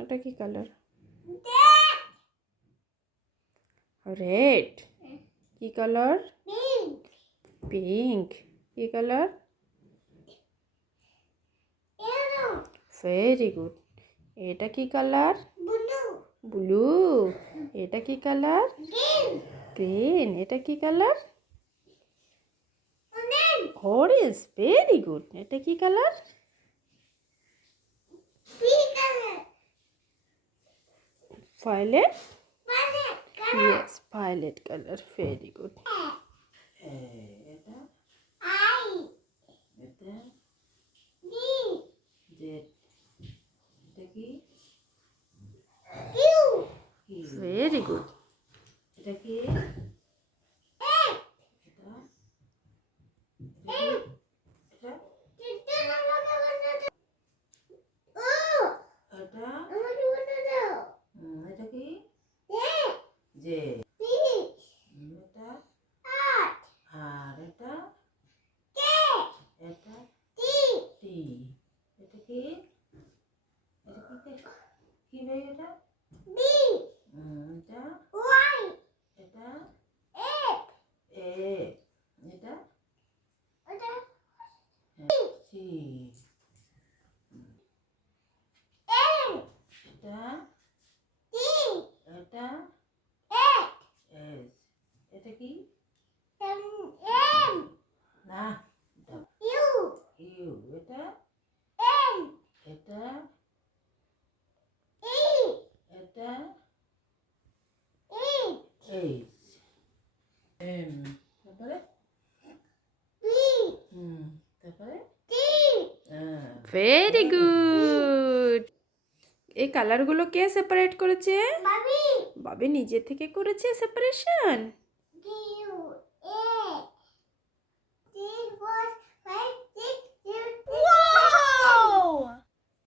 এটা কি colour? Red. কি কালার? পিঙ্ক। কি কালার? Very good. এটা কি কালার? ব্লু। এটা কি কালার? গ্রিন। এটা কি কালার? অরেঞ্জ। Very good. এটা কি colour? Violet. Yes, violet colour. Very good. এটা এটা জেড। এটা কি? Very good. এটা কি? এটা এটা এটা এটা কি? জে। এটা আর এটা এটা টি। এটা কি? এটা কি? কি ভাই এটা? এটা এটা এ। এটা সি। এটা এটা এস। এটা কি? না, ইউ। এটা এটা এটা এইচ। তারপরে তারপরে ভেরি গুড। এই কালারগুলো কে সেপারেট করেছে? বাবি নিজে থেকে করেছে সেপারেশন।